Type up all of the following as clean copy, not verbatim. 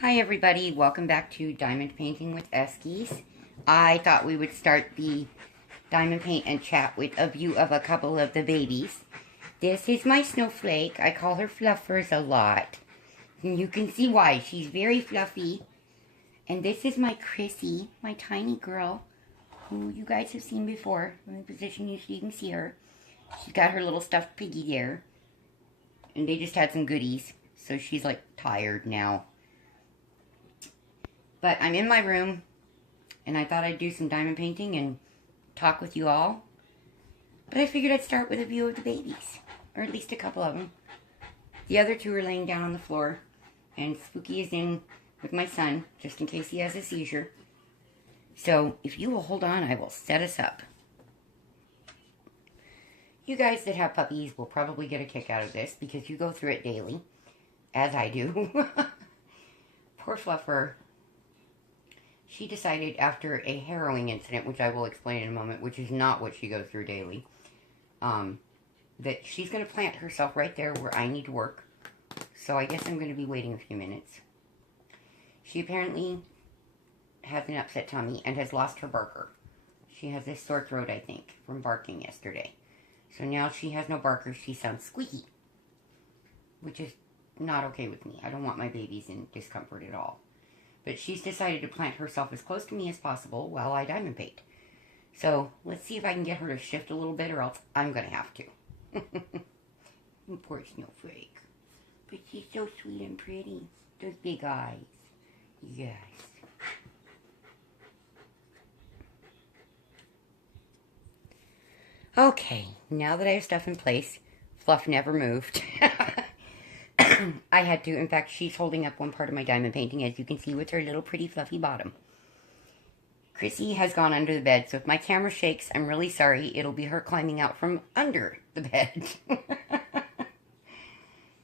Hi everybody, welcome back to Diamond Painting with Eskies. I thought we would start the diamond paint and chat with a view of a couple of the babies. This is my snowflake. I call her Fluffers a lot. And you can see why. She's very fluffy. And this is my Chrissy, my tiny girl, who you guys have seen before. Let me position you so you can see her. She's got her little stuffed piggy there. And they just had some goodies, so she's like tired now. But I'm in my room, and I thought I'd do some diamond painting and talk with you all. But I figured I'd start with a view of the babies, or at least a couple of them. The other two are laying down on the floor, and Spooky is in with my son, just in case he has a seizure. So, if you will hold on, I will set us up. You guys that have puppies will probably get a kick out of this, because you go through it daily, as I do. Poor Fluffer. She decided after a harrowing incident, which I will explain in a moment, which is not what she goes through daily, that she's going to plant herself right there where I need to work. So I guess I'm going to be waiting a few minutes. She apparently has an upset tummy and has lost her barker. She has this sore throat, I think, from barking yesterday. So now she has no barker. She sounds squeaky, which is not okay with me. I don't want my babies in discomfort at all. But she's decided to plant herself as close to me as possible while I diamond paint. So, let's see if I can get her to shift a little bit, or else I'm going to have to. Poor snowflake. But she's so sweet and pretty. Those big eyes. Yes. Okay, now that I have stuff in place, Fluff never moved. I had to, in fact, she's holding up one part of my diamond painting, as you can see, with her little pretty fluffy bottom. Chrissy has gone under the bed, so if my camera shakes, I'm really sorry. It'll be her climbing out from under the bed.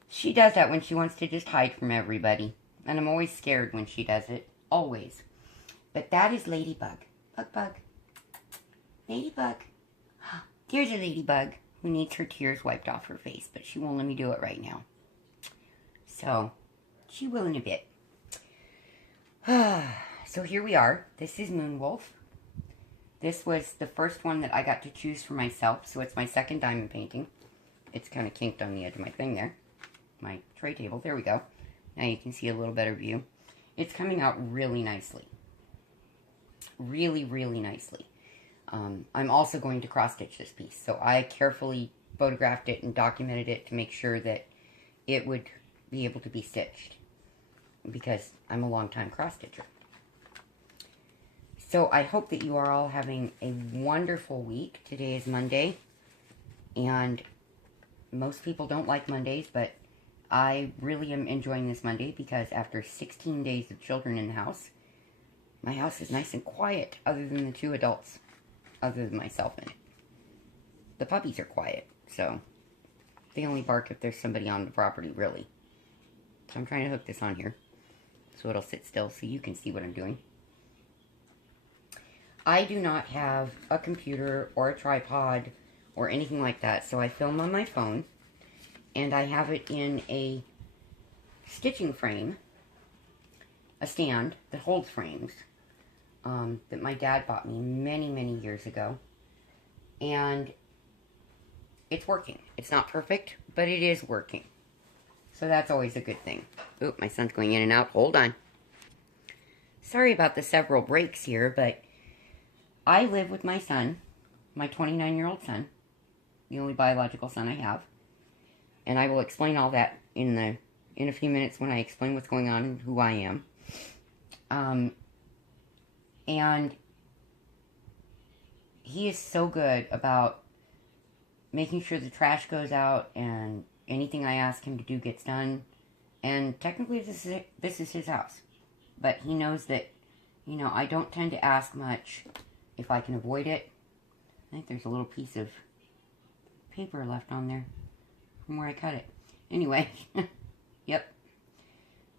She does that when she wants to just hide from everybody. And I'm always scared when she does it. Always. But that is Ladybug. Bug. Ladybug. There's a ladybug who needs her tears wiped off her face, but she won't let me do it right now. So, she will in a bit. So here we are. This is Moonwolf. This was the first one that I got to choose for myself, so it's my second diamond painting. It's kind of kinked on the edge of my thing there. My tray table. There we go. Now you can see a little better view. It's coming out really nicely. Really, really nicely. I'm also going to cross-stitch this piece, so I carefully photographed it and documented it to make sure that it would be able to be stitched, because I'm a long-time cross-stitcher. So I hope that you are all having a wonderful week. Today is Monday, and most people don't like Mondays, but I really am enjoying this Monday because after 16 days of children in the house, my house is nice and quiet, other than the two adults, other than myself in it. The puppies are quiet, so they only bark if there's somebody on the property, really. So I'm trying to hook this on here so it'll sit still so you can see what I'm doing. I do not have a computer or a tripod or anything like that, so I film on my phone, and I have it in a stitching frame, a stand that holds frames, that my dad bought me many, many years ago, and it's working. It's not perfect, but it is working. So that's always a good thing. Oop, my son's going in and out. Hold on. Sorry about the several breaks here, but I live with my son, my 29-year-old son, the only biological son I have. And I will explain all that in a few minutes when I explain what's going on and who I am. And he is so good about making sure the trash goes out and anything I ask him to do gets done. And technically this is his house. But he knows that, you know, I don't tend to ask much if I can avoid it. I think there's a little piece of paper left on there from where I cut it. Anyway, yep.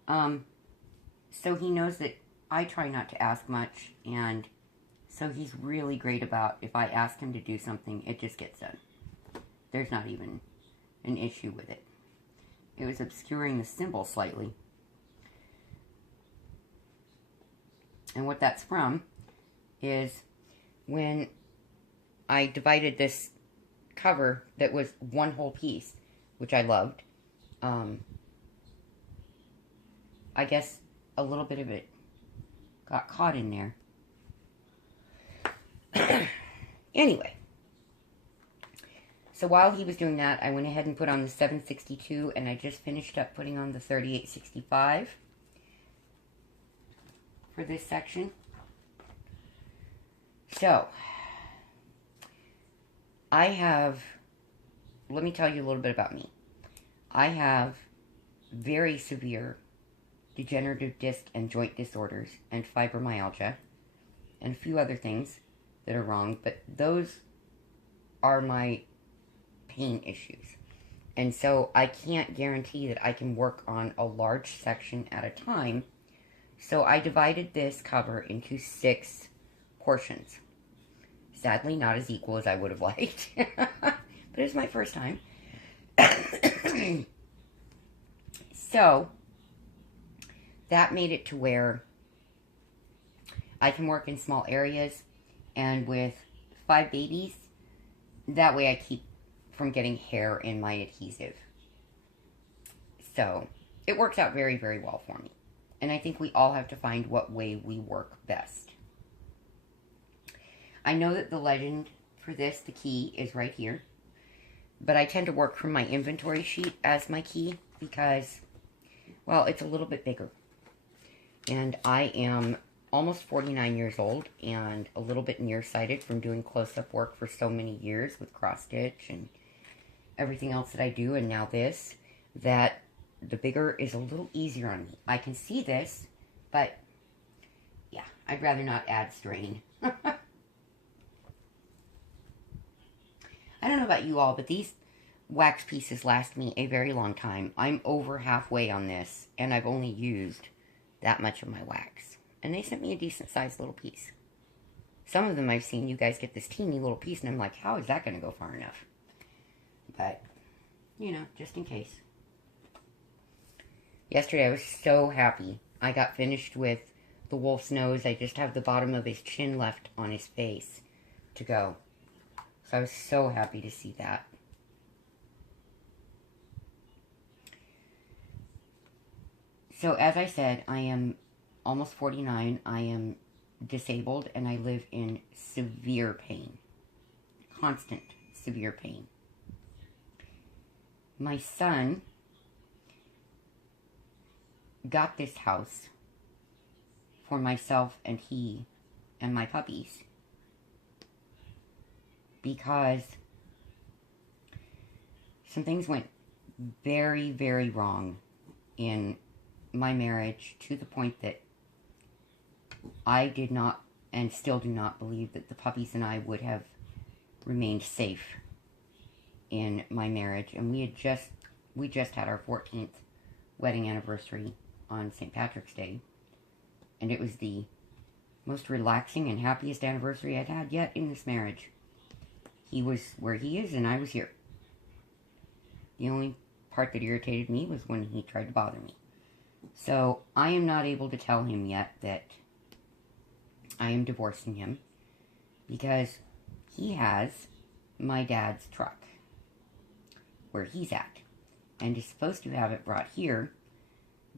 So he knows that I try not to ask much, and so he's really great about if I ask him to do something, it just gets done. There's not even an issue with it. It was obscuring the symbol slightly. And what that's from is when I divided this cover that was one whole piece, which I loved. I guess a little bit of it got caught in there. Anyway, so while he was doing that, I went ahead and put on the 762, and I just finished up putting on the 3865 for this section. So, let me tell you a little bit about me. I have very severe degenerative disc and joint disorders and fibromyalgia and a few other things that are wrong, but those are my pain issues. And so I can't guarantee that I can work on a large section at a time. So I divided this cover into 6 portions. Sadly, not as equal as I would have liked. But it's my first time. So that made it to where I can work in small areas, and with 5 babies, that way I keep from getting hair in my adhesive. So it works out very, very well for me. And I think we all have to find what way we work best. I know that the legend for this, the key, is right here. But I tend to work from my inventory sheet as my key because, well, it's a little bit bigger. And I am almost 49 years old and a little bit nearsighted from doing close-up work for so many years with cross-stitch and everything else that I do, and now this, that the bigger is a little easier on me. I can see this, but yeah, I'd rather not add strain. I don't know about you all, but these wax pieces last me a very long time. I'm over halfway on this, and I've only used that much of my wax. And they sent me a decent-sized little piece. Some of them I've seen you guys get this teeny little piece, and I'm like, how is that going to go far enough? But, you know, just in case. Yesterday I was so happy. I got finished with the wolf's nose. I just have the bottom of his chin left on his face to go. So I was so happy to see that. So as I said, I am almost 49. I am disabled and I live in severe pain. Constant severe pain. My son got this house for myself and he and my puppies because some things went very, very wrong in my marriage, to the point that I did not and still do not believe that the puppies and I would have remained safe in my marriage. And we just had our 14th wedding anniversary on St. Patrick's Day, and it was the most relaxing and happiest anniversary I'd had yet in this marriage. He was where he is and I was here. The only part that irritated me was when he tried to bother me. So I am not able to tell him yet that I am divorcing him, because he has my dad's truck where he's at and is supposed to have it brought here,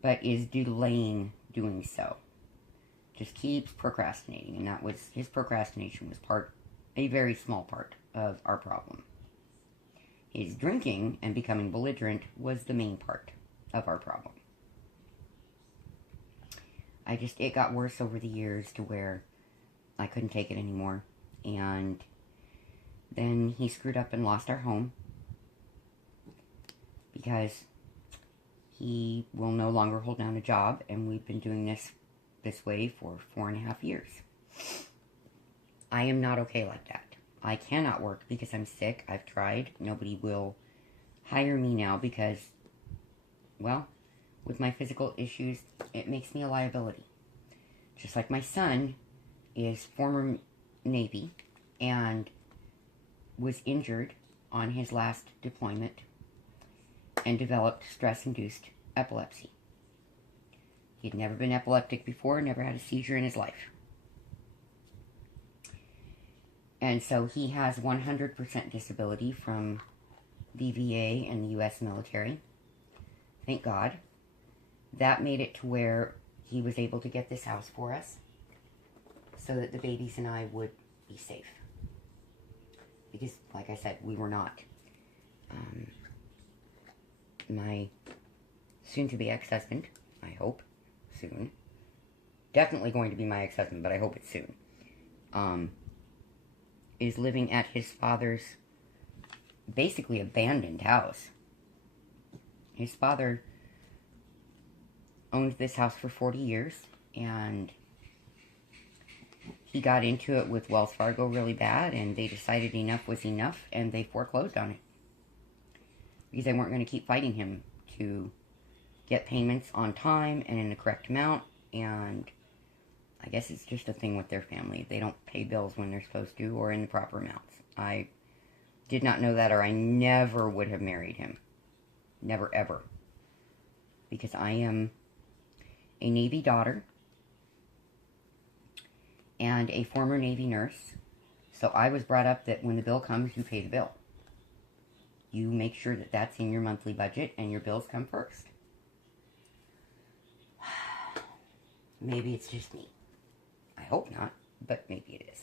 but is delaying doing so. Just keeps procrastinating, and that was, his procrastination was a very small part of our problem. His drinking and becoming belligerent was the main part of our problem. It got worse over the years to where I couldn't take it anymore. And then he screwed up and lost our home because he will no longer hold down a job, and we've been doing this way for 4.5 years. I am not okay like that. I cannot work because I'm sick. I've tried. Nobody will hire me now because, well, with my physical issues, it makes me a liability. Just like my son is former Navy and was injured on his last deployment and developed stress-induced epilepsy. He'd never been epileptic before, never had a seizure in his life. And so he has 100% disability from the VA and the U.S. military. Thank God. That made it to where he was able to get this house for us so that the babies and I would be safe. Because, like I said, we were not. My soon-to-be ex-husband, I hope, soon. Definitely going to be my ex-husband, but I hope it's soon. Is living at his father's basically abandoned house. His father owned this house for 40 years, and he got into it with Wells Fargo really bad, and they decided enough was enough, and they foreclosed on it. Because they weren't going to keep fighting him to get payments on time and in the correct amount, and I guess it's just a thing with their family. They don't pay bills when they're supposed to or in the proper amounts. I did not know that, or I never would have married him. Never, ever. Because I am a Navy daughter and a former Navy nurse. So I was brought up that when the bill comes, you pay the bill. You make sure that that's in your monthly budget and your bills come first. Maybe it's just me. I hope not, but maybe it is.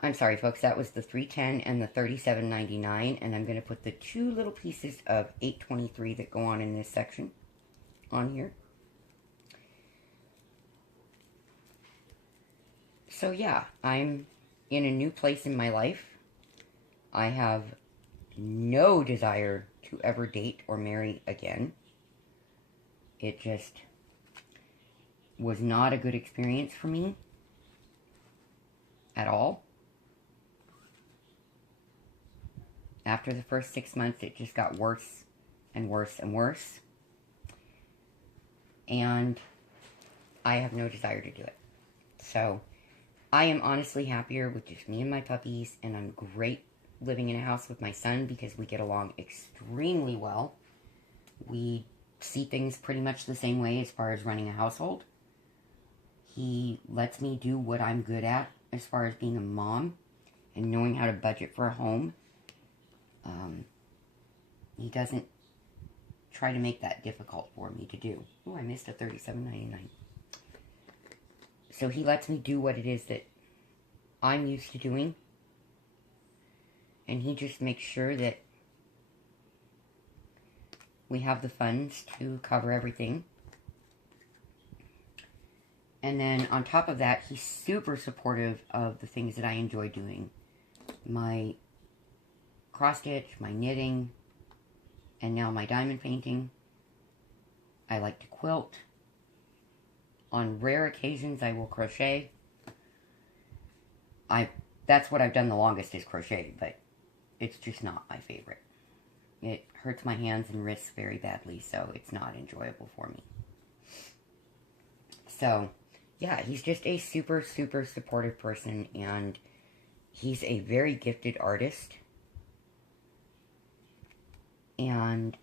I'm sorry, folks, that was the $310 and the $37.99, and I'm going to put the two little pieces of $823 that go on in this section on here. So yeah, I'm in a new place in my life. I have no desire to ever date or marry again. It just was not a good experience for me at all. After the first 6 months, it just got worse and worse and worse. And I have no desire to do it. So I am honestly happier with just me and my puppies, and I'm great living in a house with my son because we get along extremely well. We see things pretty much the same way as far as running a household. He lets me do what I'm good at as far as being a mom and knowing how to budget for a home. He doesn't try to make that difficult for me to do. Oh, I missed a $37.99. So he lets me do what it is that I'm used to doing. And he just makes sure that we have the funds to cover everything. And then on top of that, he's super supportive of the things that I enjoy doing. My cross-stitch, my knitting, and now my diamond painting. I like to quilt. On rare occasions, I will crochet. That's what I've done the longest is crochet, but it's just not my favorite. It hurts my hands and wrists very badly, so it's not enjoyable for me. So, yeah, he's just a super, super supportive person, and he's a very gifted artist. And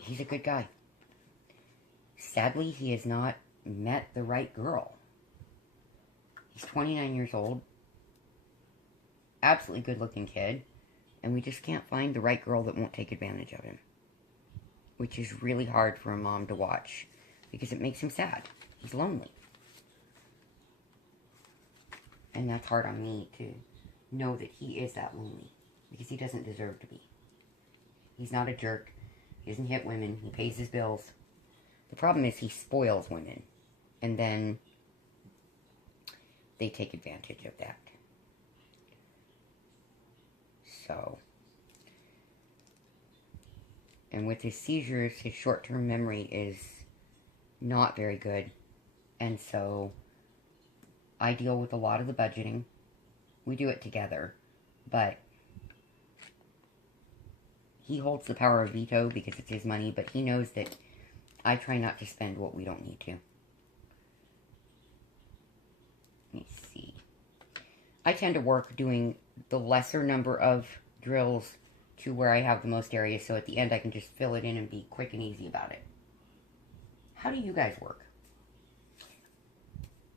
he's a good guy. Sadly, he has not met the right girl. He's 29 years old. Absolutely good-looking kid. And we just can't find the right girl that won't take advantage of him. Which is really hard for a mom to watch. Because it makes him sad. He's lonely. And that's hard on me to know that he is that lonely. Because he doesn't deserve to be. He's not a jerk. He doesn't hit women. He pays his bills. The problem is he spoils women. And then they take advantage of that. So. And with his seizures, his short-term memory is not very good. And so I deal with a lot of the budgeting. We do it together. But he holds the power of veto because it's his money. But he knows that I try not to spend what we don't need to. Let me see. I tend to work doing the lesser number of drills to where I have the most area, so at the end I can just fill it in and be quick and easy about it. How do you guys work?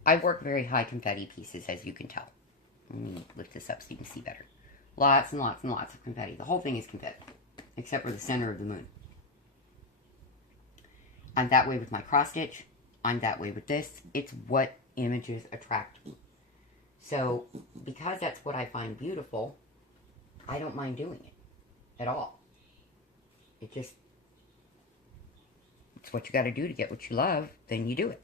I work very high confetti pieces, as you can tell. Let me lift this up so you can see better. Lots and lots and lots of confetti. The whole thing is confetti, except for the center of the moon. I'm that way with my cross stitch. I'm that way with this. It's what images attract me. So, because that's what I find beautiful, I don't mind doing it at all. It's what you got to do to get what you love, then you do it.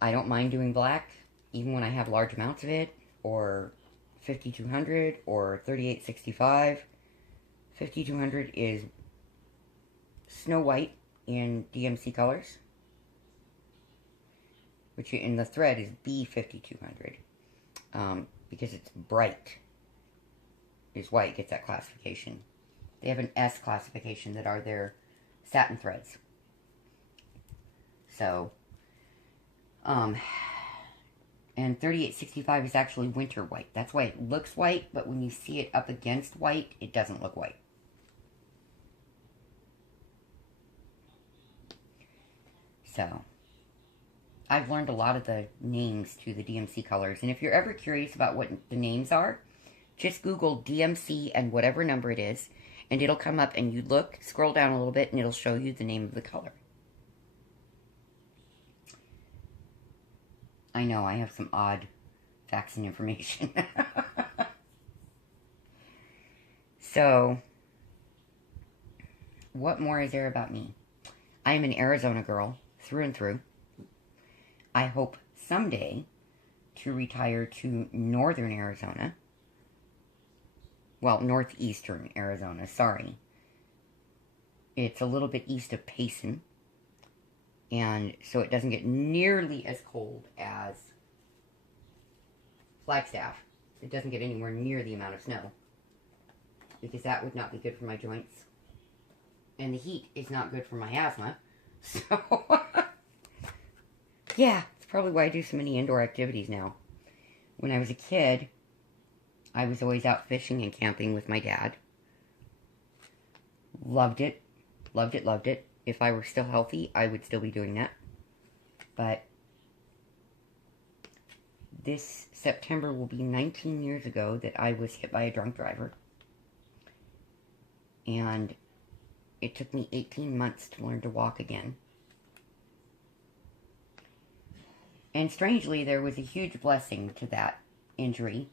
I don't mind doing black, even when I have large amounts of it, or 5200 or 3865. 5200 is Snow White in DMC colors, which in the thread is B5200, because it's bright is why it gets that classification. They have an S classification that are their satin threads. So, and 3865 is actually winter white. That's why it looks white, but when you see it up against white, it doesn't look white. So, I've learned a lot of the names to the DMC colors, and if you're ever curious about what the names are, just Google DMC and whatever number it is, and it'll come up, and you look, scroll down a little bit, and it'll show you the name of the color. I know, I have some odd facts and information. So, what more is there about me? I am an Arizona girl, through and through. I hope someday to retire to northern Arizona. Well, northeastern Arizona, sorry. It's a little bit east of Payson. And so it doesn't get nearly as cold as Flagstaff. It doesn't get anywhere near the amount of snow, because that would not be good for my joints. And the heat is not good for my asthma. So, yeah, it's probably why I do so many indoor activities now. When I was a kid, I was always out fishing and camping with my dad. Loved it. Loved it, loved it. If I were still healthy, I would still be doing that. But this September will be 19 years ago that I was hit by a drunk driver. And it took me 18 months to learn to walk again. And strangely, there was a huge blessing to that injury,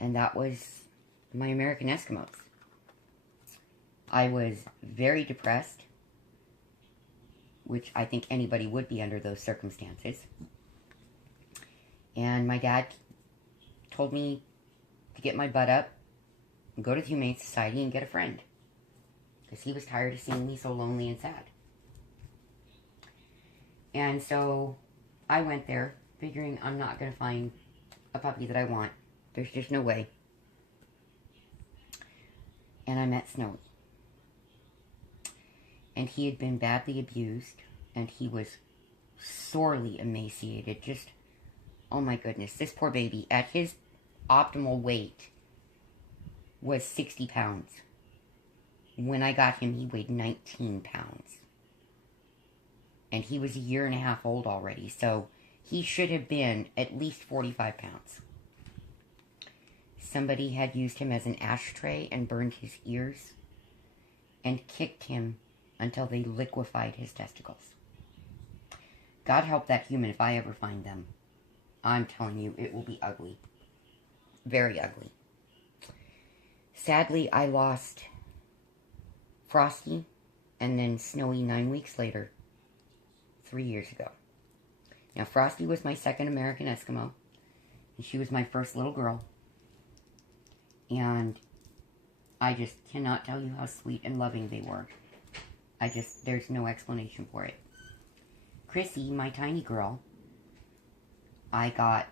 and that was my American Eskimos. I was very depressed, which I think anybody would be under those circumstances. And my dad told me to get my butt up and go to the Humane Society and get a friend, because he was tired of seeing me so lonely and sad. And so I went there, figuring I'm not going to find a puppy that I want. There's just no way. And I met Snowy. And he had been badly abused, and he was sorely emaciated. Just, oh my goodness, this poor baby, at his optimal weight, was 60 pounds. When I got him, he weighed 19 pounds. And he was a year and a half old already, so he should have been at least 45 pounds. Somebody had used him as an ashtray and burned his ears and kicked him until they liquefied his testicles. God help that human if I ever find them. I'm telling you, it will be ugly. Very ugly. Sadly, I lost Frosty and then Snowy 9 weeks later, 3 years ago. Now, Frosty was my second American Eskimo, and she was my first little girl. And I just cannot tell you how sweet and loving they were. There's no explanation for it. Chrissy, my tiny girl, I got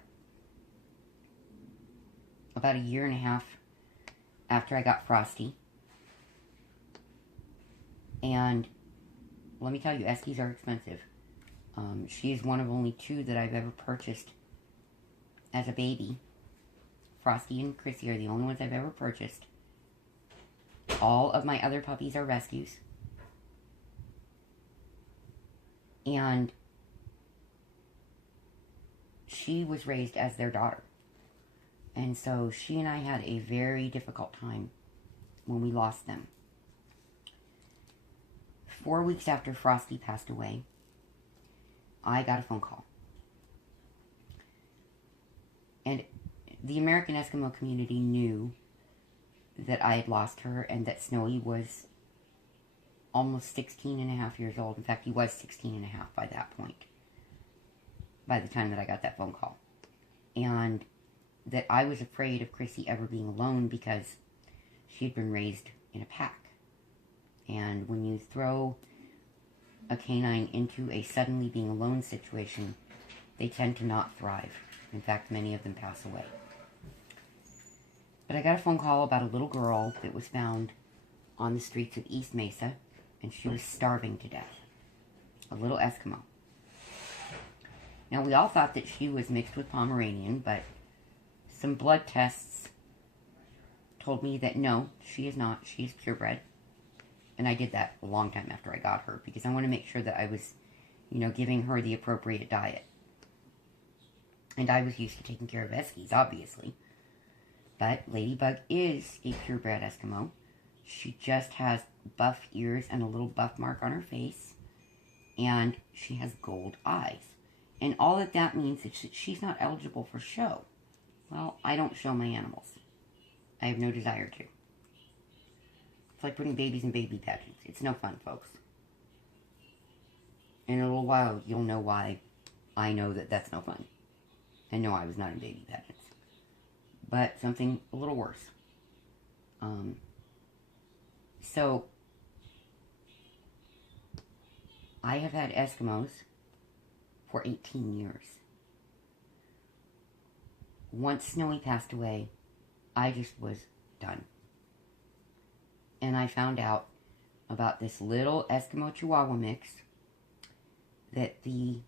about a year and a half after I got Frosty. And let me tell you, Eskies are expensive. She is one of only 2 that I've ever purchased as a baby. Frosty and Chrissy are the only ones I've ever purchased. All of my other puppies are rescues. And she was raised as their daughter. And so she and I had a very difficult time when we lost them. 4 weeks after Frosty passed away, I got a phone call. And the American Eskimo community knew that I had lost her and that Snowy was almost 16 and a half years old. In fact, he was 16 and a half by that point, by the time that I got that phone call. And that I was afraid of Chrissy ever being alone because she had been raised in a pack. And when you throw a canine into a suddenly being alone situation, they tend to not thrive. In fact, many of them pass away. But I got a phone call about a little girl that was found on the streets of East Mesa, and she was starving to death. A little Eskimo. Now, we all thought that she was mixed with Pomeranian, but some blood tests told me that no, she is not. She is purebred. And I did that a long time after I got her, because I want to make sure that I was, giving her the appropriate diet. And I was used to taking care of Eskies, obviously. But Ladybug is a purebred Eskimo. She just has buff ears and a little buff mark on her face. And she has gold eyes. And all that means is that she's not eligible for show. Well, I don't show my animals. I have no desire to. It's like putting babies in baby pageants. It's no fun, folks. In a little while, you'll know why I know that that's no fun. And no, I was not in baby pageants. But something a little worse. So, I have had Eskimos for 18 years. Once Snowy passed away, I just was done. And I found out about this little Eskimo Chihuahua mix that the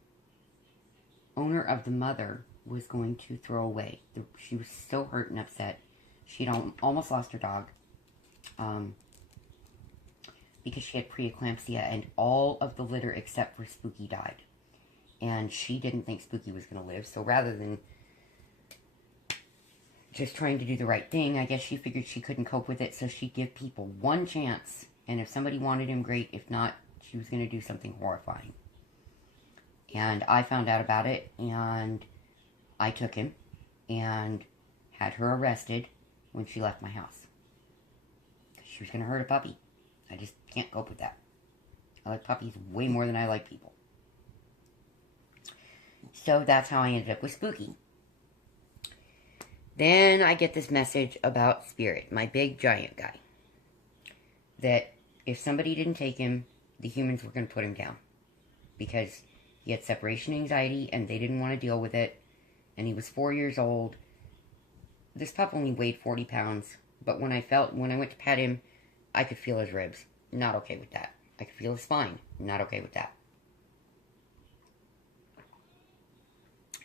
owner of the mother was going to throw away. She was so hurt and upset. She'd almost lost her dog because she had preeclampsia, and all of the litter except for Spooky died. And she didn't think Spooky was going to live, so rather than just trying to do the right thing, I guess she figured she couldn't cope with it, so she'd give people one chance, and if somebody wanted him, great. If not, she was going to do something horrifying. And I found out about it, and I took him and had her arrested when she left my house. She was going to hurt a puppy. I just can't cope with that. I like puppies way more than I like people. So that's how I ended up with Spooky. Then I get this message about Spirit, my big giant guy. That if somebody didn't take him, the humans were going to put him down. Because he had separation anxiety and they didn't want to deal with it. And he was 4 years old. This pup only weighed 40 pounds. But when I went to pet him, I could feel his ribs. Not okay with that. I could feel his spine. Not okay with that.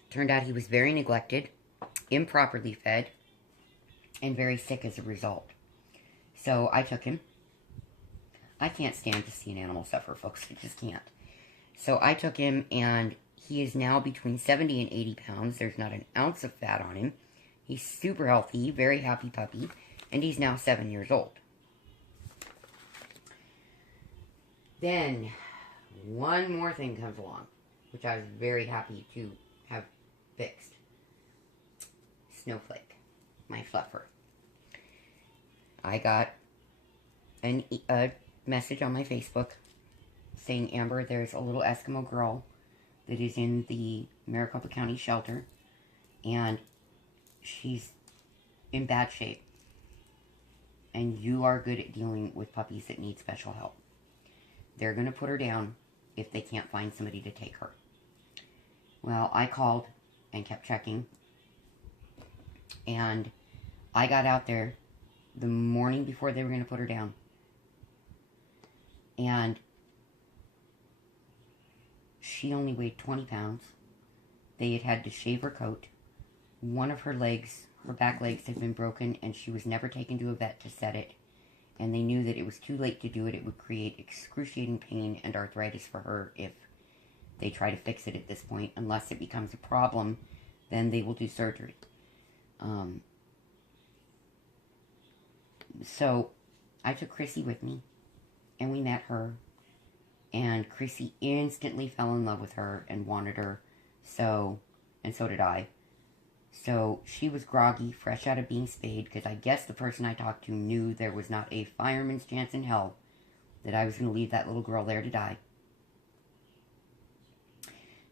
Turned out he was very neglected, improperly fed, and very sick as a result. So I took him. I can't stand to see an animal suffer, folks. I just can't. So I took him, and he is now between 70 and 80 pounds. There's not an ounce of fat on him. He's super healthy, very happy puppy, and he's now 7 years old. Then, one more thing comes along, which I was very happy to have fixed. Snowflake, my fluffer. I got a message on my Facebook saying, Amber, there's a little Eskimo girl that is in the Maricopa County shelter, and she's in bad shape, and you are good at dealing with puppies that need special help. They're going to put her down if they can't find somebody to take her. Well, I called and kept checking, and I got out there the morning before they were going to put her down, and she only weighed 20 pounds. They had to shave her coat. One of her legs, her back legs, had been broken, and she was never taken to a vet to set it. and they knew that it was too late to do it. It would create excruciating pain and arthritis for her if they try to fix it at this point. Unless it becomes a problem, then they will do surgery. So I took Chrissy with me, and we met her, and Chrissy instantly fell in love with her and wanted her, and so did I. So she was groggy, fresh out of being spayed, because I guess the person I talked to knew there was not a fireman's chance in hell that I was going to leave that little girl there to die.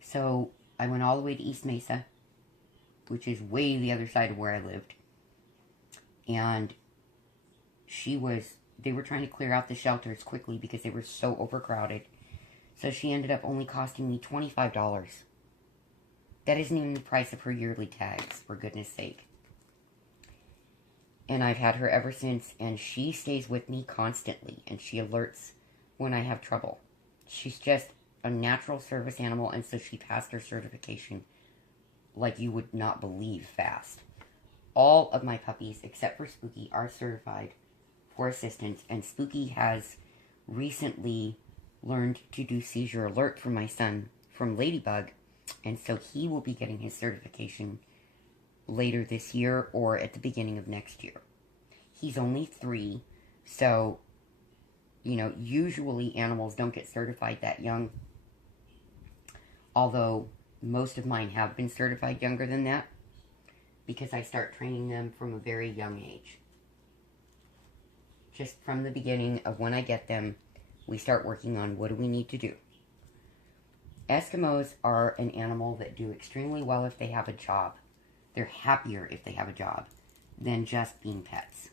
So I went all the way to East Mesa, which is way the other side of where I lived. And they were trying to clear out the shelters quickly because they were so overcrowded. So she ended up only costing me $25. That isn't even the price of her yearly tags, for goodness sake. And I've had her ever since, and she stays with me constantly, and she alerts when I have trouble. She's just a natural service animal, and so she passed her certification like you would not believe fast. All of my puppies, except for Spooky, are certified for assistance, and Spooky has recently learned to do seizure alert for my son from Ladybug, and so he will be getting his certification later this year or at the beginning of next year. He's only 3, so, usually animals don't get certified that young, although most of mine have been certified younger than that, because I start training them from a very young age. Just from the beginning of when I get them, we start working on what do we need to do. Eskimos are an animal that do extremely well if they have a job. They're happier if they have a job than just being pets.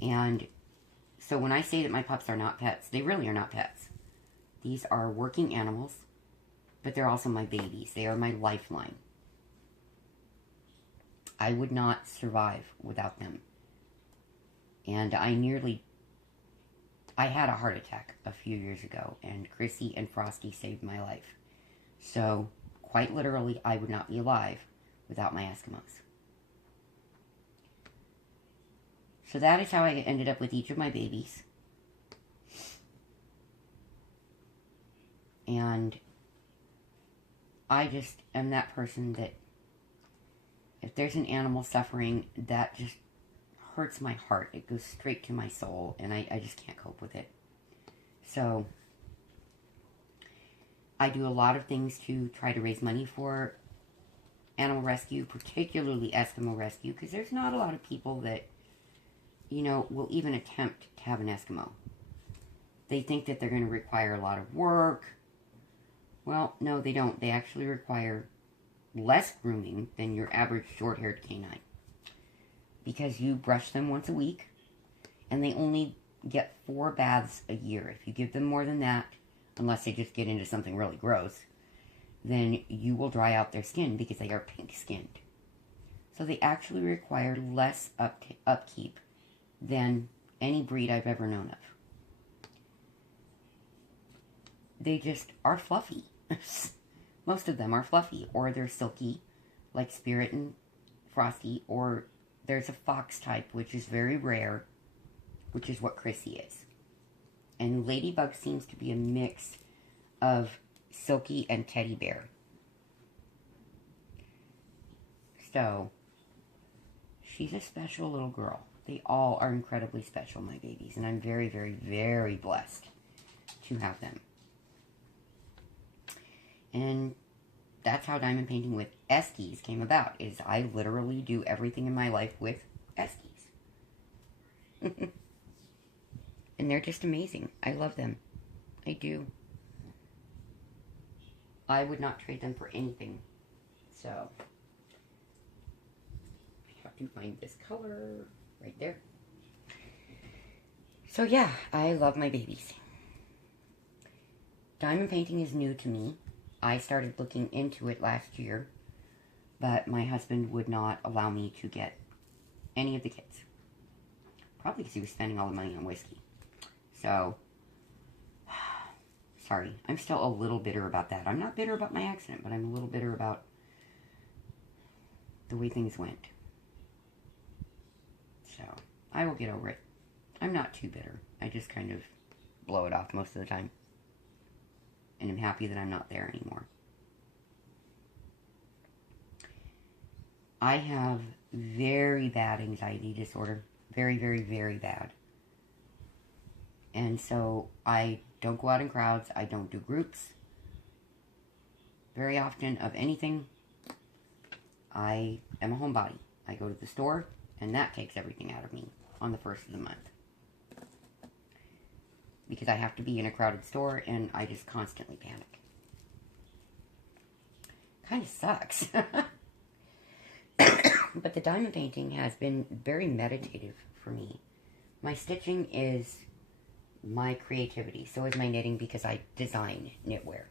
And so when I say that my pups are not pets, they really are not pets. These are working animals, but they're also my babies. They are my lifeline. I would not survive without them. And I had a heart attack a few years ago, and Chrissy and Frosty saved my life. So, quite literally, I would not be alive without my Eskimos. So that is how I ended up with each of my babies. And I just am that person that if there's an animal suffering, that just hurts my heart. It goes straight to my soul, and I just can't cope with it. So I do a lot of things to try to raise money for animal rescue, particularly Eskimo rescue, because there's not a lot of people that, will even attempt to have an Eskimo. They think that they're going to require a lot of work. Well, no, they don't. They actually require less grooming than your average short-haired canine, because you brush them once a week, and they only get 4 baths a year. If you give them more than that, unless they just get into something really gross, then you will dry out their skin because they are pink-skinned. So they actually require less upkeep than any breed I've ever known of. They just are fluffy. Most of them are fluffy, or they're silky, like Spirit and Frosty, or there's a fox type, which is very rare, which is what Chrissy is. And Ladybug seems to be a mix of silky and teddy bear. So, she's a special little girl. They all are incredibly special, my babies, and I'm very, very, very blessed to have them. And that's how Diamond Painting with Eskies came about, is I literally do everything in my life with Eskies. And they're just amazing. I love them. I do. I would not trade them for anything. So, I have to find this color right there. So yeah, I love my babies. Diamond painting is new to me. I started looking into it last year, but my husband would not allow me to get any of the kits. Probably because he was spending all the money on whiskey. So, sorry. I'm still a little bitter about that. I'm not bitter about my accident, but I'm a little bitter about the way things went. So, I will get over it. I'm not too bitter. I just kind of blow it off most of the time. And I'm happy that I'm not there anymore. I have very bad anxiety disorder. Very, very, very bad. And so I don't go out in crowds. I don't do groups very often of anything. I am a homebody. I go to the store, and that takes everything out of me on the first of the month. Because I have to be in a crowded store, and I just constantly panic. Kind of sucks. But the diamond painting has been very meditative for me. My stitching is my creativity. So is my knitting, because I design knitwear.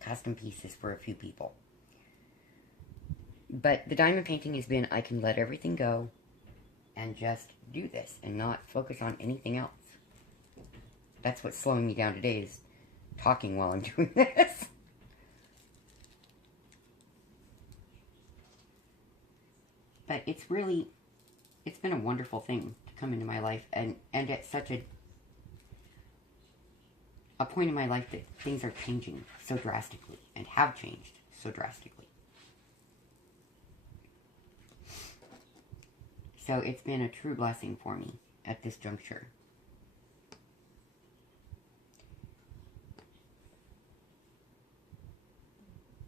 Custom pieces for a few people. But the diamond painting has been, I can let everything go and just do this and not focus on anything else. That's what's slowing me down today, is talking while I'm doing this. But it's been a wonderful thing to come into my life, and at such a point in my life that things are changing so drastically, and have changed so drastically. So it's been a true blessing for me at this juncture.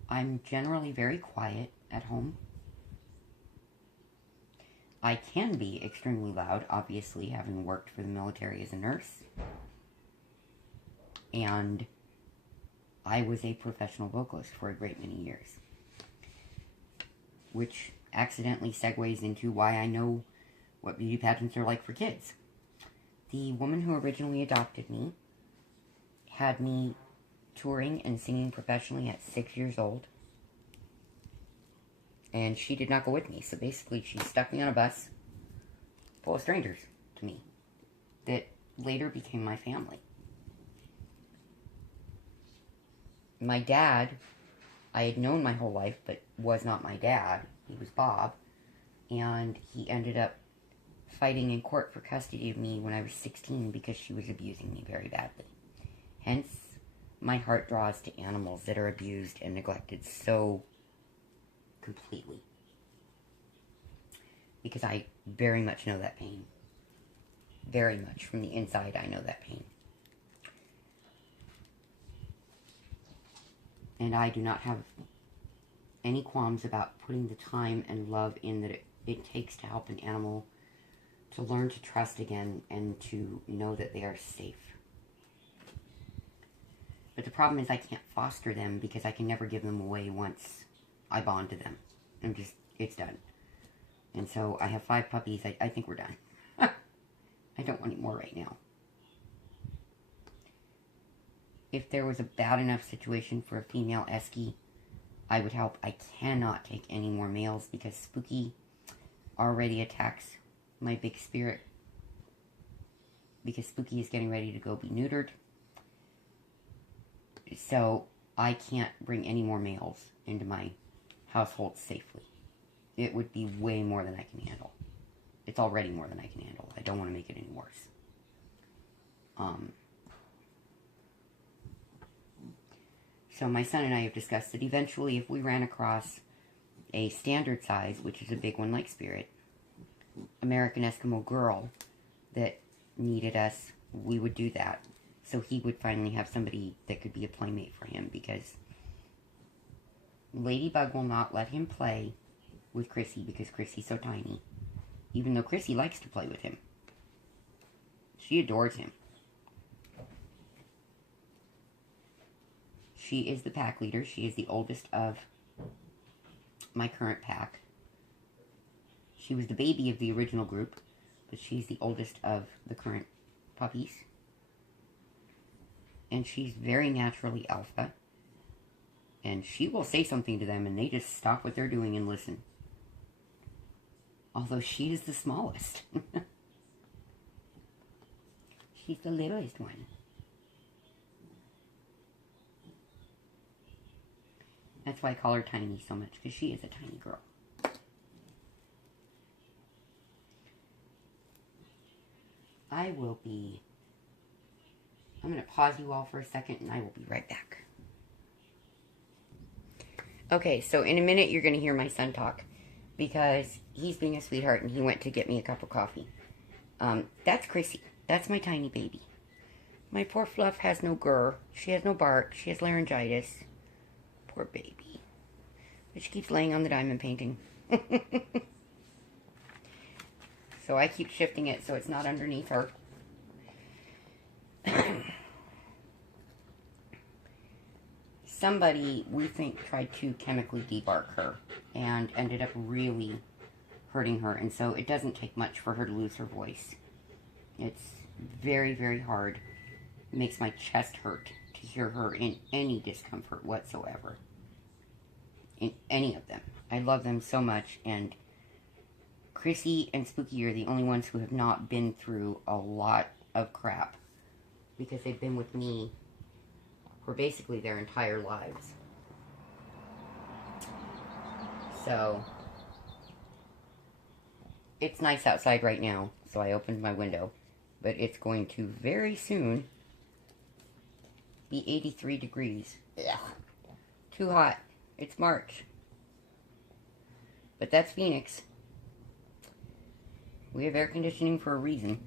I'm generally very quiet at home. I can be extremely loud, obviously, having worked for the military as a nurse. And I was a professional vocalist for a great many years. Which accidentally segues into why I know what beauty pageants are like for kids. The woman who originally adopted me had me touring and singing professionally at 6 years old. And she did not go with me. So basically, she stuck me on a bus full of strangers to me that later became my family. My dad, I had known my whole life, but was not my dad. He was Bob. And he ended up fighting in court for custody of me when I was 16 because she was abusing me very badly. Hence, my heart draws to animals that are abused and neglected so completely. Because I very much know that pain. Very much. From the inside, I know that pain. And I do not have any qualms about putting the time and love in that it takes to help an animal to learn to trust again and to know that they are safe. But the problem is I can't foster them because I can never give them away once I bond to them. It's done. And so I have 5 puppies. I think we're done. I don't want any more right now. If there was a bad enough situation for a female esky, I would help. I cannot take any more males because Spooky already attacks my big spirit. Because Spooky is getting ready to go be neutered. So I can't bring any more males into my household safely. It would be way more than I can handle. It's already more than I can handle. I don't want to make it any worse. So my son and I have discussed that eventually if we ran across a standard size, which is a big one like Spirit, American Eskimo girl that needed us, we would do that. So he would finally have somebody that could be a playmate for him, because Ladybug will not let him play with Chrissy because Chrissy's so tiny. Even though Chrissy likes to play with him. She adores him. She is the pack leader. She is the oldest of my current pack. She was the baby of the original group, but she's the oldest of the current puppies. And she's very naturally alpha. And she will say something to them and they just stop what they're doing and listen. Although she is the smallest. She's the littlest one. That's why I call her Tiny so much, because she is a tiny girl. I'm going to pause you all for a second, and I will be right back. Okay, so in a minute, you're going to hear my son talk, because he's being a sweetheart, and he went to get me a cup of coffee. That's Chrissy. That's my tiny baby. My poor Fluff has no grr. She has no bark. She has laryngitis. Poor baby. But she keeps laying on the diamond painting. So I keep shifting it so it's not underneath her. Somebody, we think, tried to chemically debark her and ended up really hurting her. And so it doesn't take much for her to lose her voice. It's very, very hard. It makes my chest hurt to hear her in any discomfort whatsoever. In any of them. I love them so much, and Chrissy and Spooky are the only ones who have not been through a lot of crap, because they've been with me for basically their entire lives. So, it's nice outside right now, so I opened my window, but it's going to very soon be 83 degrees. Ugh. Too hot. It's March. But that's Phoenix. We have air conditioning for a reason.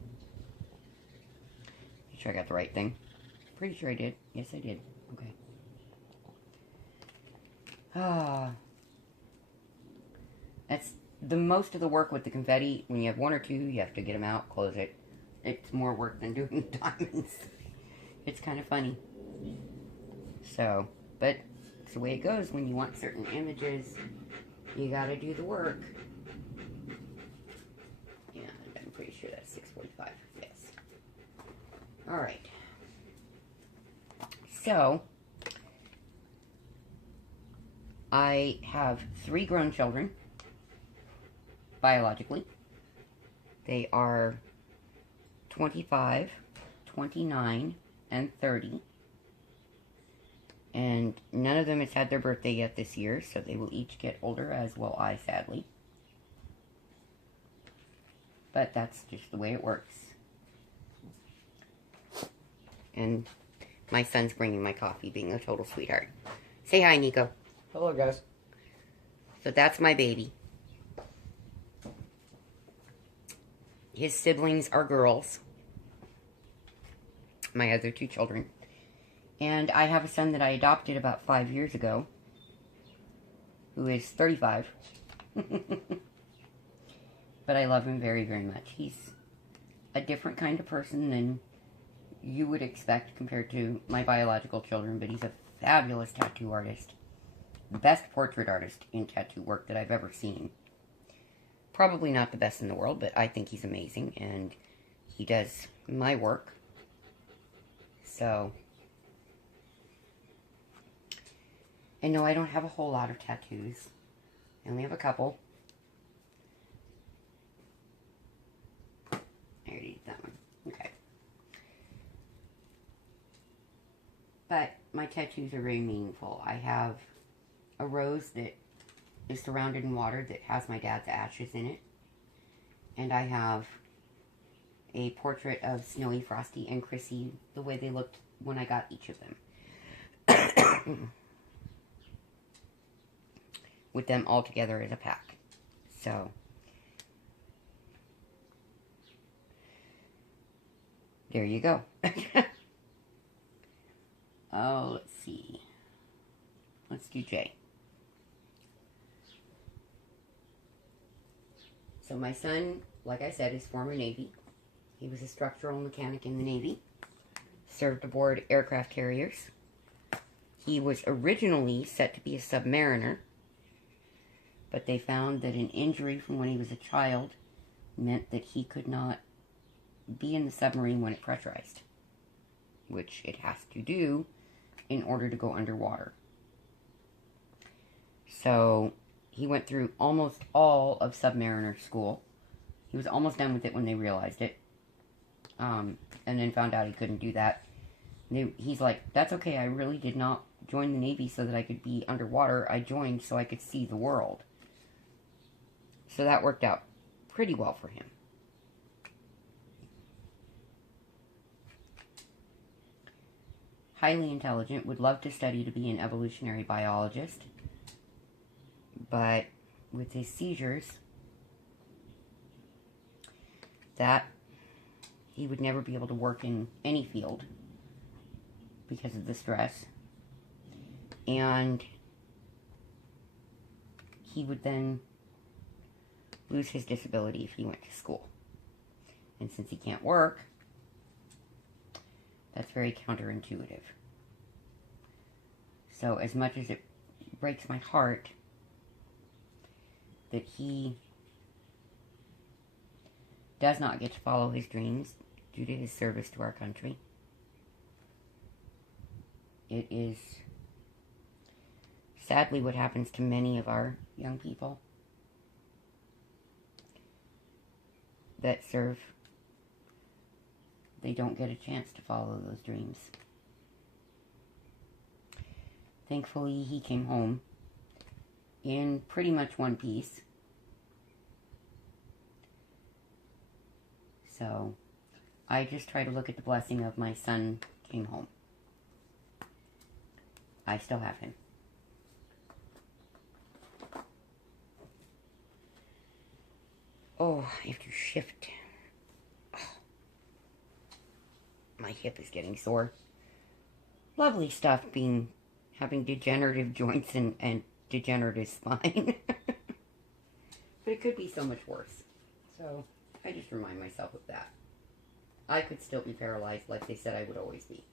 Make sure I got the right thing. Pretty sure I did. Yes, I did. Okay. That's the most of the work with the confetti. When you have one or two, you have to get them out, close it. It's more work than doing the diamonds. It's kind of funny. So, but it's the way it goes when you want certain images. You gotta do the work. Yeah, I'm pretty sure that's 6:45. Yes. Alright. So, I have 3 grown children, biologically. They are 25, 29, and 30. And none of them has had their birthday yet this year, so they will each get older, as will I, sadly. But that's just the way it works. And my son's bringing my coffee, being a total sweetheart. Say hi, Nico. Hello, guys. So that's my baby. His siblings are girls. My other 2 children. And I have a son that I adopted about 5 years ago, who is 35. But I love him very, very much. He's a different kind of person than you would expect compared to my biological children, but he's a fabulous tattoo artist. The best portrait artist in tattoo work that I've ever seen. Probably not the best in the world, but I think he's amazing, and he does my work. So, and no, I don't have a whole lot of tattoos. I only have a couple. I already did that one. Okay. But my tattoos are very meaningful. I have a rose that is surrounded in water that has my dad's ashes in it. And I have a portrait of Snowy, Frosty, and Chrissy, the way they looked when I got each of them. With them all together as a pack. So, there you go. Oh, let's see. Let's do J. So my son, like I said, is former Navy. He was a structural mechanic in the Navy. Served aboard aircraft carriers. He was originally set to be a submariner, but they found that an injury from when he was a child meant that he could not be in the submarine when it pressurized, which it has to do in order to go underwater. So he went through almost all of submariner school. He was almost done with it when they realized it, and then found out he couldn't do that. He's like, that's okay, I really did not join the Navy so that I could be underwater. I joined so I could see the world. So that worked out pretty well for him. highly intelligent, would love to study to be an evolutionary biologist, but with his seizures, that he would never be able to work in any field because of the stress, and he would then lose his disability if he went to school. And since he can't work, that's very counterintuitive. So as much as it breaks my heart that he does not get to follow his dreams due to his service to our country, it is sadly what happens to many of our young people that serve. They don't get a chance to follow those dreams. Thankfully, he came home in pretty much one piece. So, I just try to look at the blessing of my son came home. I still have him. Oh, I have to shift. Oh, my hip is getting sore. Lovely stuff having degenerative joints and degenerative spine. But it could be so much worse. So, I just remind myself of that. I could still be paralyzed like they said I would always be.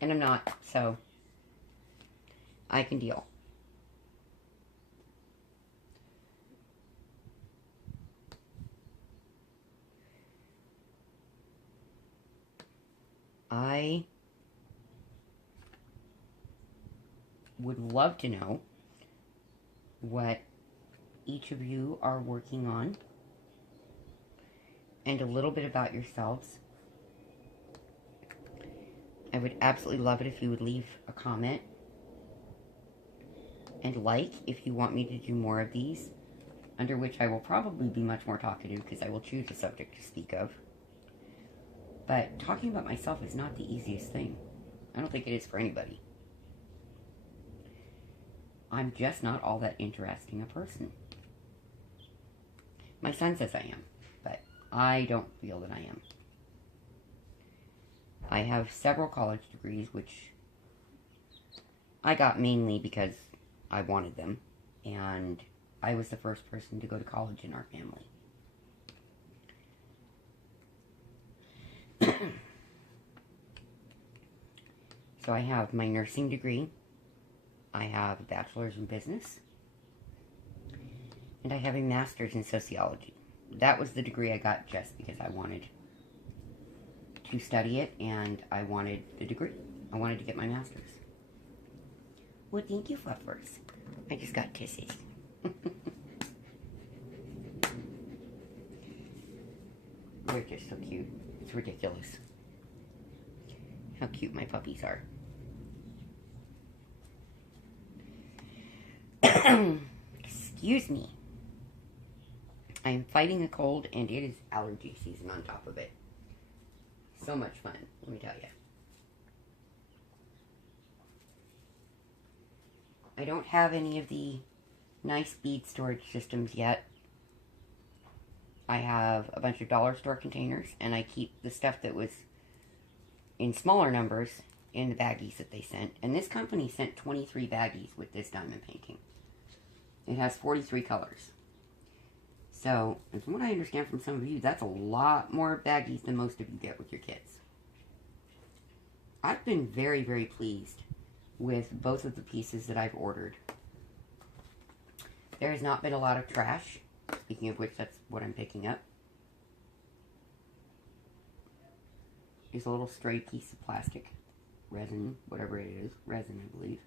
And I'm not, so I can deal. I would love to know what each of you are working on and a little bit about yourselves. I would absolutely love it if you would leave a comment and like if you want me to do more of these, under which I will probably be much more talkative because I will choose a subject to speak of. But talking about myself is not the easiest thing. I don't think it is for anybody. I'm just not all that interesting a person. My son says I am, but I don't feel that I am. I have several college degrees, which I got mainly because I wanted them, and I was the first person to go to college in our family. So I have my nursing degree, I have a bachelor's in business, and I have a master's in sociology. That was the degree I got just because I wanted to study it, and I wanted the degree. I wanted to get my master's. Well, thank you, Fluffers. I just got kisses. They're just so cute. It's ridiculous how cute my puppies are. Excuse me. I am fighting a cold, and it is allergy season on top of it. So much fun, let me tell you. I don't have any of the nice bead storage systems yet. I have a bunch of dollar store containers, and I keep the stuff that was in smaller numbers in the baggies that they sent. And this company sent 23 baggies with this diamond painting. It has 43 colors. So, and from what I understand from some of you, that's a lot more baggies than most of you get with your kids. I've been very, very pleased with both of the pieces that I've ordered. There has not been a lot of trash. Speaking of which, that's what I'm picking up. It's a little stray piece of plastic. Resin, whatever it is. Resin, I believe.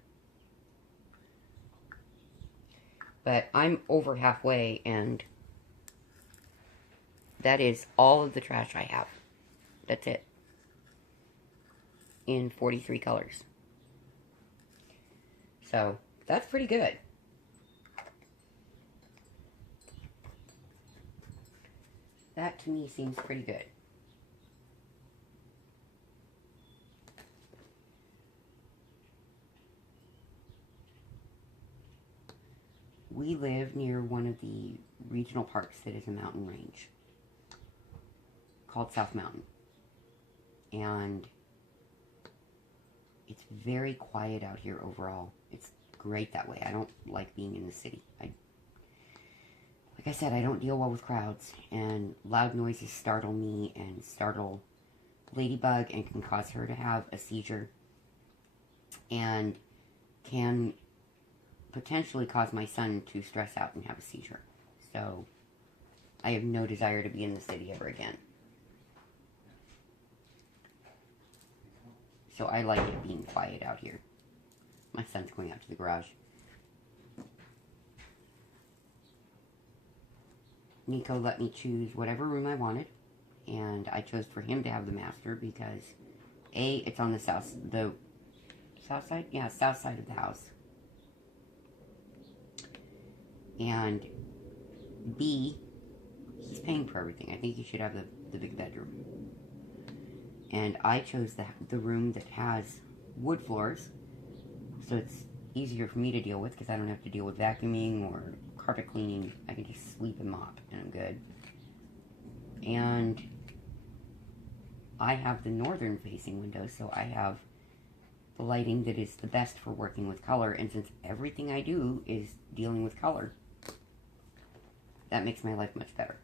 But I'm over halfway, and that is all of the trash I have. That's it. In 43 colors. So, that's pretty good. That, to me, seems pretty good. we live near one of the regional parks that is a mountain range called South Mountain. And it's very quiet out here overall. It's great that way. I don't like being in the city. Like I said, I don't deal well with crowds, and loud noises startle me and startle Ladybug and can cause her to have a seizure and can potentially cause my son to stress out and have a seizure. So I have no desire to be in the city ever again. So I like it being quiet out here. My son's going out to the garage. Nico let me choose whatever room I wanted, and I chose for him to have the master because A, it's on the south side? Yeah, south side of the house. And B, he's paying for everything. I think he should have the big bedroom. And I chose the room that has wood floors, so it's easier for me to deal with because I don't have to deal with vacuuming or carpet cleaning. I can just sweep and mop, and I'm good. And I have the northern facing window, so I have the lighting that is the best for working with color, and since everything I do is dealing with color, that makes my life much better.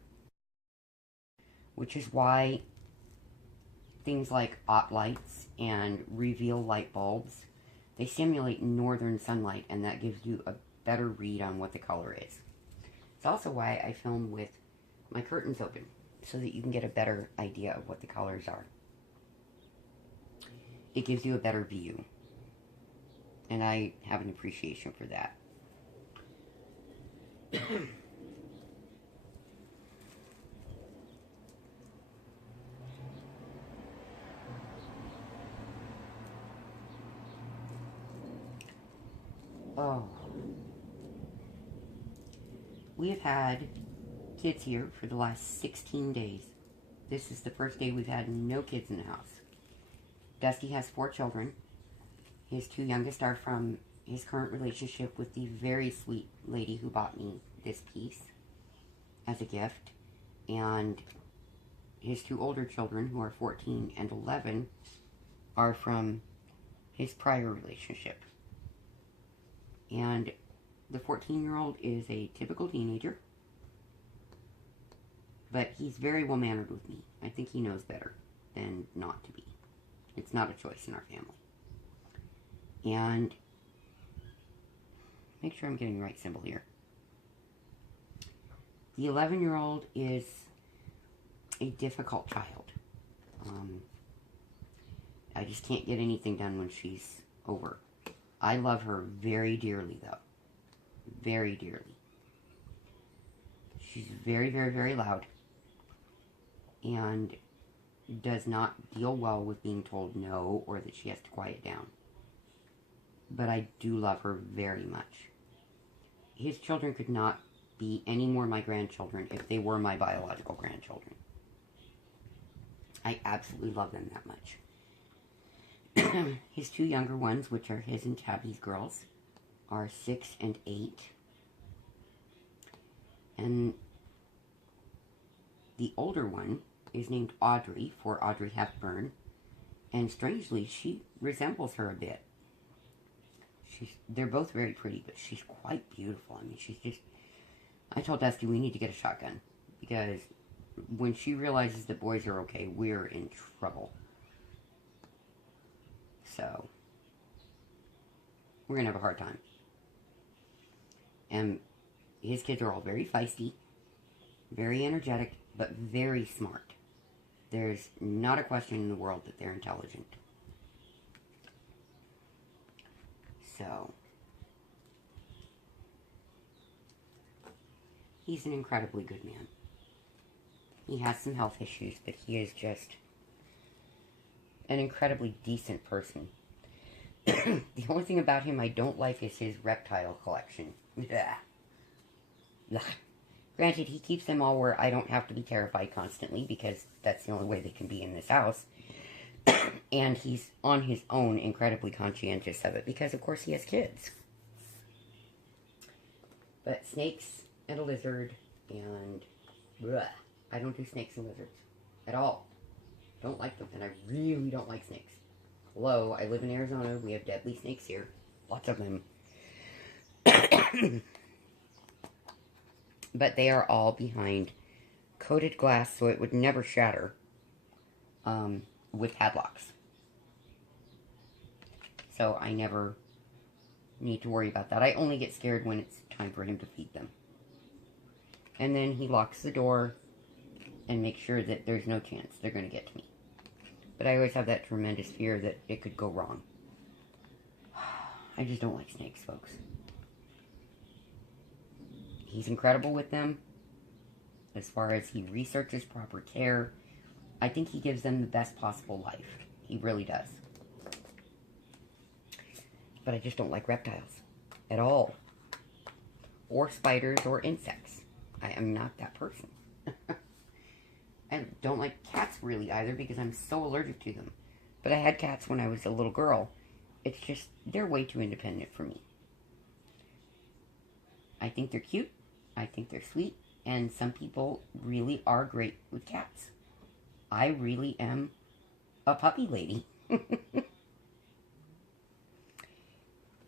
Which is why things like OT lights and reveal light bulbs, they simulate northern sunlight, and that gives you a better read on what the color is. It's also why I film with my curtains open, so that you can get a better idea of what the colors are. It gives you a better view, and I have an appreciation for that. Oh. We have had kids here for the last 16 days. This is the first day we've had no kids in the house. Dusty has 4 children. His 2 youngest are from his current relationship with the very sweet lady who bought me this piece as a gift. And his 2 older children, who are 14 and 11, are from his prior relationship. And the 14-year-old is a typical teenager, but he's very well-mannered with me. I think he knows better than not to be. It's not a choice in our family. And make sure I'm getting the right symbol here. The 11-year-old is a difficult child. I just can't get anything done when she's over. I love her very dearly, though. Very dearly. She's very, very, very loud. And does not deal well with being told no or that she has to quiet down. But I do love her very much. His children could not be any more my grandchildren if they were my biological grandchildren. I absolutely love them that much. His 2 younger ones, which are his and Tabby's girls, are 6 and 8. And the older one is named Audrey, for Audrey Hepburn. And strangely, she resembles her a bit. They're both very pretty, but she's quite beautiful. I mean, she's just... I told Dusty we need to get a shotgun, because when she realizes that boys are okay, we're in trouble. So, we're going to have a hard time. And his kids are all very feisty, very energetic, but very smart. There's not a question in the world that they're intelligent. So, he's an incredibly good man. He has some health issues, but he is just an incredibly decent person. The only thing about him I don't like is his reptile collection. Granted, he keeps them all where I don't have to be terrified constantly, because that's the only way they can be in this house. And he's, on his own, incredibly conscientious of it, because, of course, he has kids. But snakes and a lizard and... bleh. I don't do snakes and lizards at all. Don't like them, and I really don't like snakes. Hello, I live in Arizona. We have deadly snakes here. Lots of them. But they are all behind coated glass, so it would never shatter with padlocks. So I never need to worry about that. I only get scared when it's time for him to feed them. And then he locks the door and makes sure that there's no chance they're going to get to me. But I always have that tremendous fear that it could go wrong. I just don't like snakes, folks. He's incredible with them. As far as he researches proper care, I think he gives them the best possible life. He really does. But I just don't like reptiles at all. Or spiders or insects. I am not that person. I don't like cats really either because I'm so allergic to them. But I had cats when I was a little girl. It's just, they're way too independent for me. I think they're cute. I think they're sweet. And some people really are great with cats. I really am a puppy lady.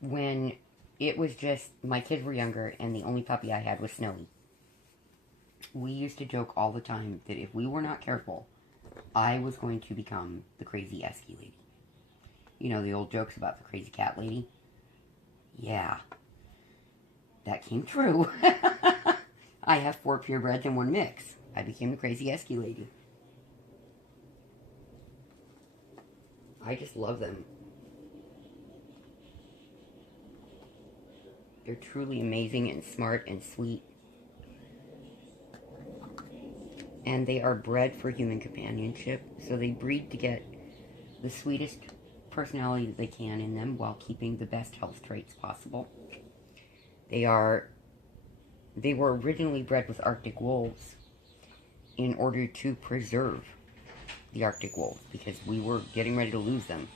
When it was just, my kids were younger and the only puppy I had was Snowy. We used to joke all the time that if we were not careful, I was going to become the crazy Esky lady. You know, the old jokes about the crazy cat lady? Yeah. That came true. I have 4 purebreds and 1 mix. I became the crazy Esky lady. I just love them. They're truly amazing and smart and sweet. And they are bred for human companionship. So they breed to get the sweetest personality that they can in them while keeping the best health traits possible. They were originally bred with Arctic wolves in order to preserve the Arctic wolves because we were getting ready to lose them.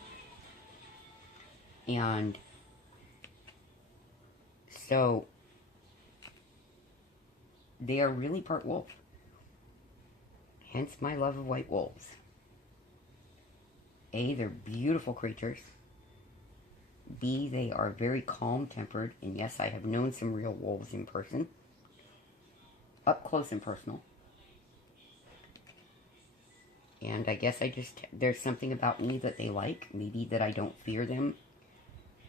And so they are really part wolf. Hence my love of white wolves. A, they're beautiful creatures. B, they are very calm-tempered. And yes, I have known some real wolves in person. Up close and personal. And I guess there's something about me that they like. Maybe that I don't fear them.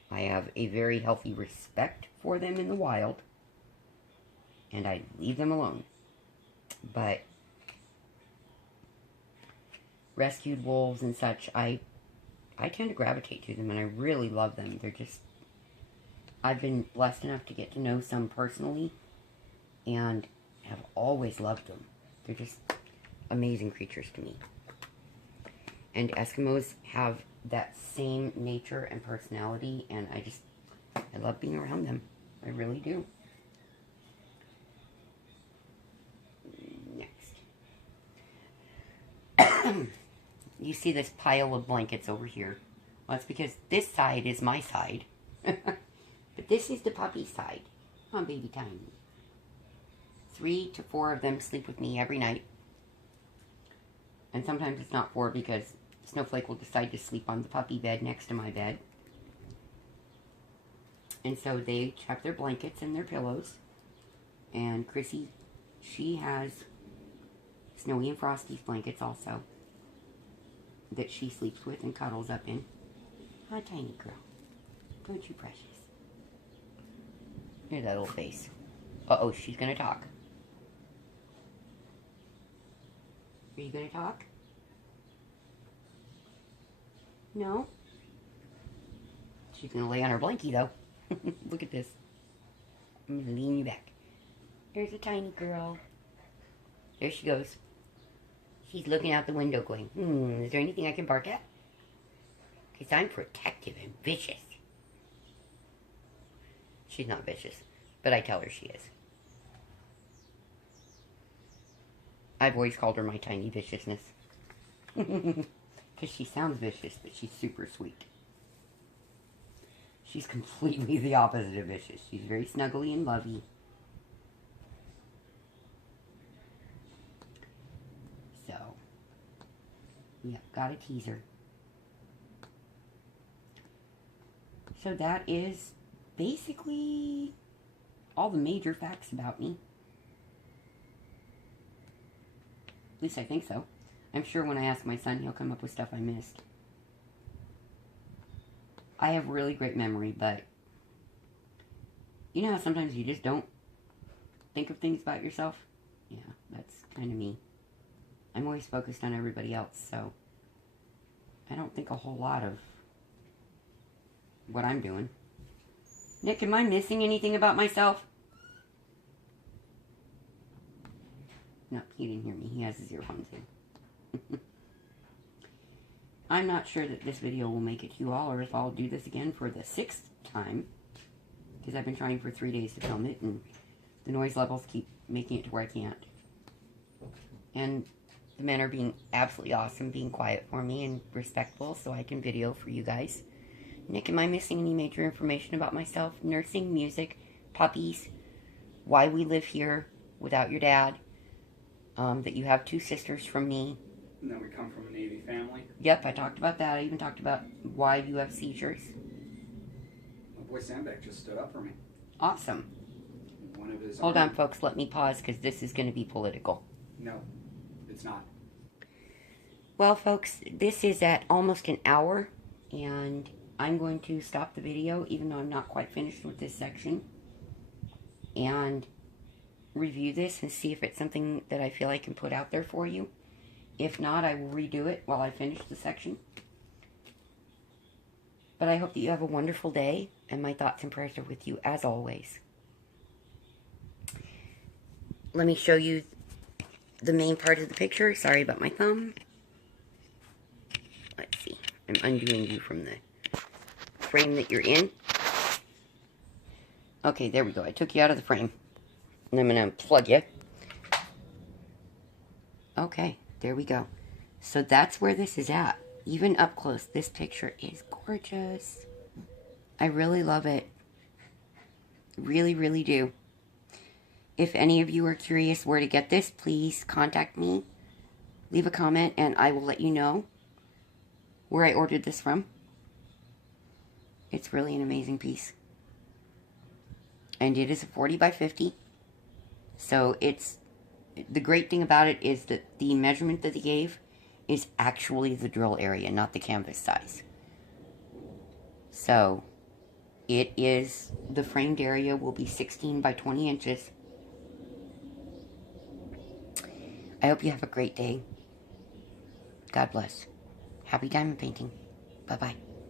I have a very healthy respect for them in the wild. And I leave them alone. But rescued wolves and such, I tend to gravitate to them, and I really love them. They're just... I've been blessed enough to get to know some personally, and have always loved them. They're just amazing creatures to me. And Eskimos have that same nature and personality, and I love being around them. I really do. Next. You see this pile of blankets over here. Well, that's because this side is my side. But this is the puppy side. Oh, baby tiny. 3 to 4 of them sleep with me every night. And sometimes it's not 4 because Snowflake will decide to sleep on the puppy bed next to my bed. And so they each have their blankets and their pillows. And Chrissy, she has Snowy and Frosty's blankets also, that she sleeps with and cuddles up in. Oh, tiny girl. Don't you, precious? Look at that little face. Uh-oh, she's gonna talk. Are you gonna talk? No? She's gonna lay on her blankie, though. Look at this. I'm gonna lean you back. There's a tiny girl. There she goes. She's looking out the window going, is there anything I can bark at? Because I'm protective and vicious. She's not vicious, but I tell her she is. I've always called her my tiny viciousness. Because she sounds vicious, but she's super sweet. She's completely the opposite of vicious. She's very snuggly and lovey. Yeah, got a teaser. So that is basically all the major facts about me. At least I think so. I'm sure when I ask my son, he'll come up with stuff I missed. I have really great memory, but you know how sometimes you just don't think of things about yourself? Yeah, that's kind of me. I'm always focused on everybody else, so I don't think a whole lot of what I'm doing. Nick, am I missing anything about myself? No, he didn't hear me. He has his earphones in. I'm not sure that this video will make it to you all, or if I'll do this again for the 6th time. Because I've been trying for 3 days to film it, and the noise levels keep making it to where I can't. And the men are being absolutely awesome, being quiet for me and respectful, so I can video for you guys. Nick, am I missing any major information about myself? Nursing, music, puppies, why we live here without your dad, that you have 2 sisters from me. And then we come from a Navy family. Yep, I talked about that. I even talked about why you have seizures. My boy Sandbeck just stood up for me. Awesome. One of his Hold on, folks. Let me pause because this is going to be political. No, it's not. Well, folks, this is at almost an hour, and I'm going to stop the video, even though I'm not quite finished with this section, and review this and see if it's something that I feel I can put out there for you. If not, I will redo it while I finish the section. But I hope that you have a wonderful day, and my thoughts and prayers are with you as always. Let me show you the main part of the picture. Sorry about my thumb. Let's see. I'm undoing you from the frame that you're in. Okay, there we go. I took you out of the frame. And I'm going to unplug you. Okay, there we go. So that's where this is at. Even up close, this picture is gorgeous. I really love it. Really, really do. If any of you are curious where to get this, please contact me. Leave a comment and I will let you know where I ordered this from. It's really an amazing piece. And it is a 40 by 50. So it's, the great thing about it is that the measurement that they gave is actually the drill area, not the canvas size. So it is, the framed area will be 16 by 20 inches. I hope you have a great day. God bless. Happy diamond painting. Bye-bye.